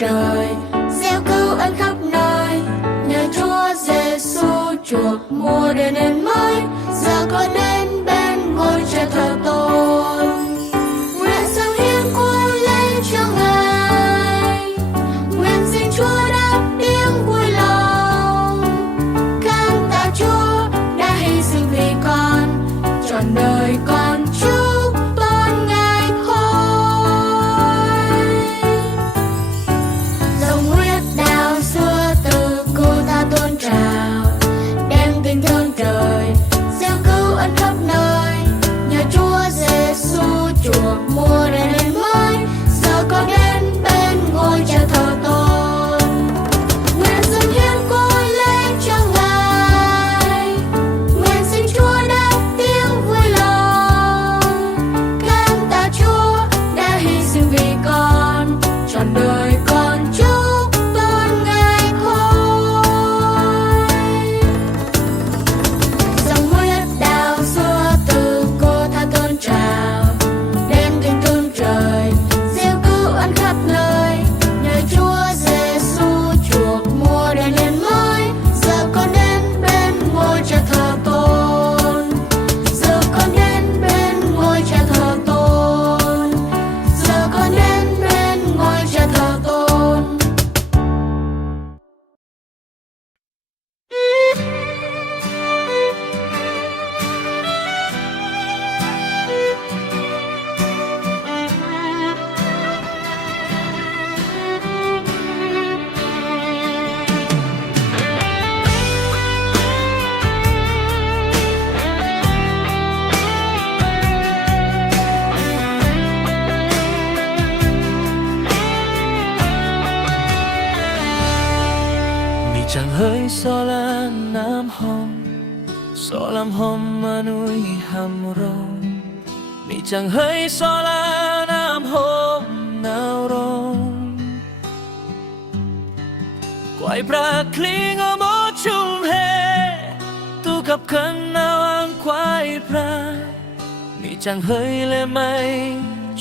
trời, gieo cứu ân khắp nơi. Nhờ Chúa Giêsu chuộc mùa đời nên mới, giờ con đến bên ngôi cha thờ tôn. Nguyện dâng hiến của lên cho Ngài, nguyện xin Chúa đáp tiếng vui lòng. Cảm tạ Chúa đã hy sinh vì con, trọn đời con chúc tôn Ngài khôi. Dòng huyết đào xưa từ cô tha tôn trào, đem tình thương trời, gieo cứu ân khắp nơi. Nhờ Chúa Giêsu chuộc mùa đời nên mới, giờ con đến bên ngôi cha thờ tôn. Nguyện dâng hiến côi lên cho Ngài, nguyện xin Chúa đáp tiếng vui lòng. Cảm tạ Chúa đã hy sinh vì con, trọn đời con chúc tôn Ngài khôi. Dòng huyết đào xưa từ cô tha tôn trào, đem tình thương trời, gieo cứu ân khắp nơi. Nhờ Chúa Giêsu chuộc mùa đời nên mới, giờ con đến bên ngôi cha thờ tôn. Giờ con đến bên ngôi cha thờ tôn. Giờ con đến bên ngôi cha thờ tôn. Mi chẳng hơi gió lá Nam Hồng, gió Nam Hồng mà núi hàm rồng. Mi chẳng hơi gió lá Nam Hồng nào rồng. Quay pra kling ở mỗi chung hè, tu gặp khăn nào ăn quay pra. Mi chẳng hơi lệ mây,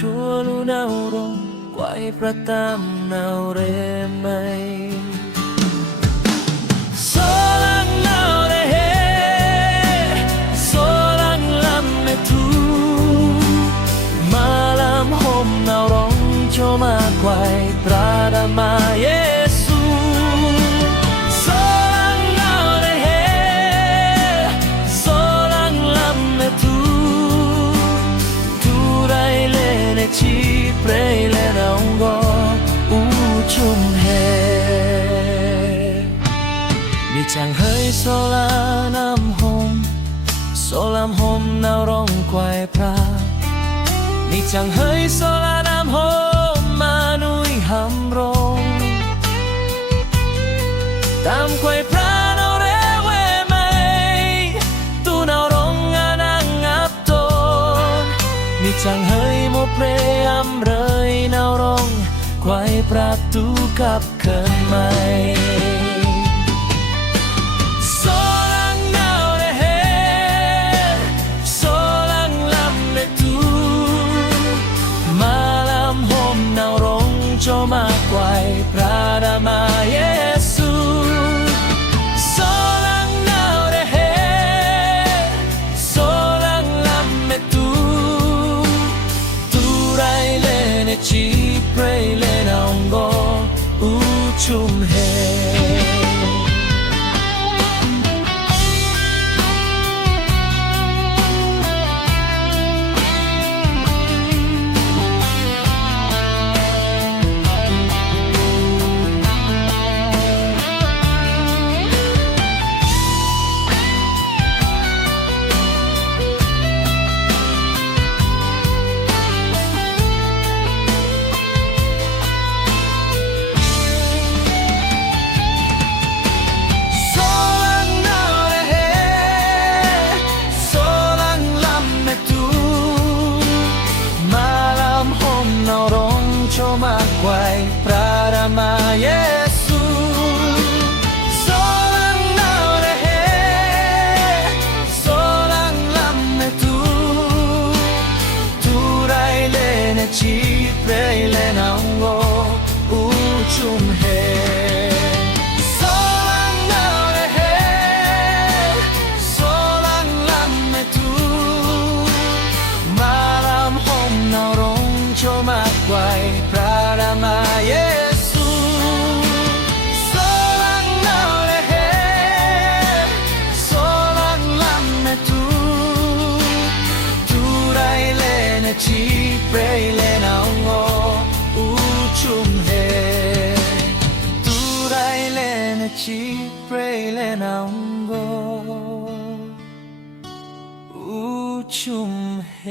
chúa lu nào rồng. Quay pra tam nào rê mây. Solang nào để hết, solang làm mẹ thu. Malam hôm nào rong cho ma quay Prada ma Yesu. Solang nào để hết, solang làm mẹ thu. Tu rai lên e chi prei lên ông go u chung he. Mi chẳng hơi gió lá Nam Hồng, gió Nam Hồng nào rong quay pra. Mi chẳng hơi gió lá Nam Hồng mà núi hàm rồng. Tam quay pra nào rê quê mây, tu nào rong anang áp tôn. Mi chẳng hơi một pre am rơi nào rong quay pra tu cặp khẩn mây. Solang nào để hết, solang làm mẹ tu. Malam hôm nào rong cho ma quay Prada ma Yesu. Solang nào để hết, solang làm mẹ tu. Tu rai lên e chi pray lên ông go u chung he. ชุมเฮ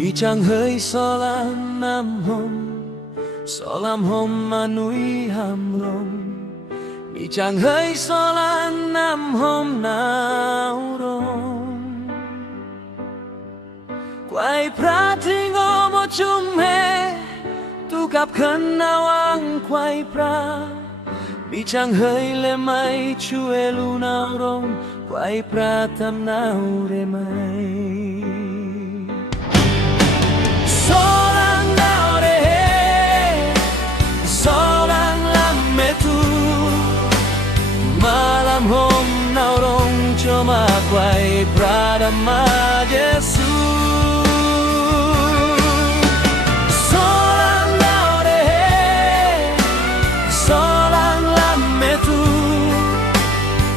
มีจังเฮยสลามน้ำหอมสลามหอมมานุยหำลงมีจังเฮยสลามน้ำหอมหนาวลงไกวพระที่งอมชุมเฮตูกับขันนาวังไกวพระมีจังเฮยและไม่ช่วยลูนาวลงไกวพระทำนาวได้ไหมSolang naore, solang lametu, malam hom naurong cuma kuai pradama Yesu. Solang naore, solang lametu,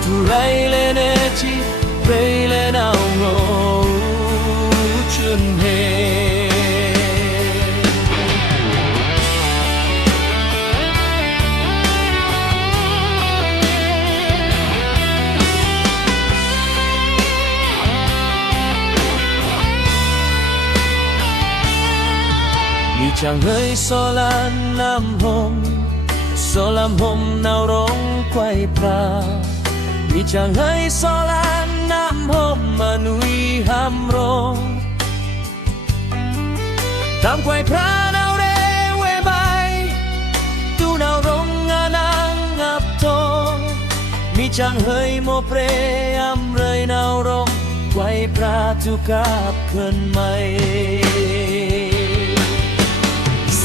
turai lenechi, pele naungo chunhe.มีจังเฮยโซลานน้ำหอมโซลามหอมนาวร้องไกวพระมีจังเฮยโซลานน้ำหอมมานุยหำร้องตามไกวพระนาวเรเวใบตูนาวร้องงานังงับโตมีจังเฮยโมเปรอำเรยนาวร้องไกวพระทุกับเคินไหม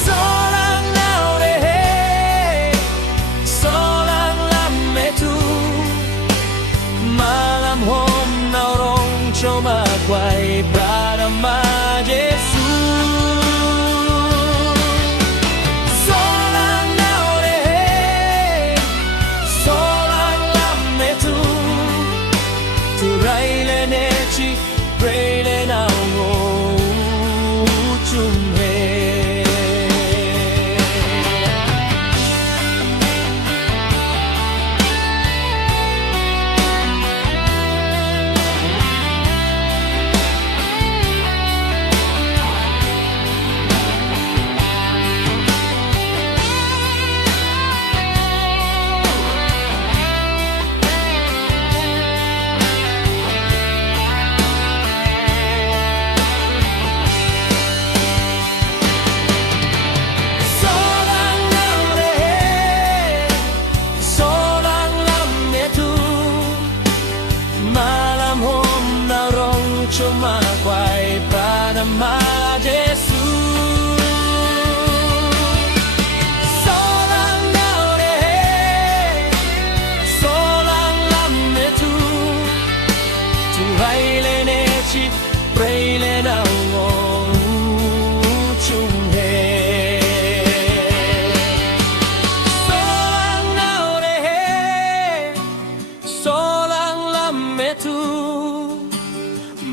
Solang naore, solang lametu, malam hom naurong cuma kuai pradama Yesu. Solang naore, solang lametu, turai lenechi, pray le naungo chumhe.ชมาไกวปราดมาเยซูโซลังนาเรโซลังลัมเมตูtu hai le ne chi pray le na ngo chung he solang na ore solang lam me tu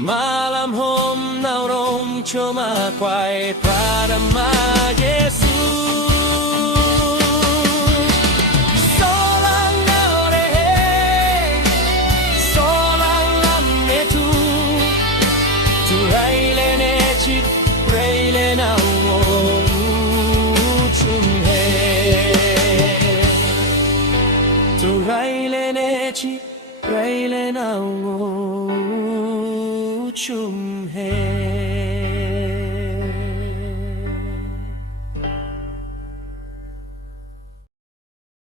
malam hom naurong cuma kuai pradama Yesu solang naore solang lam metu tu hai le ne chi pray le na ngo chum he tu hai le ne chi pray le na ngo chung he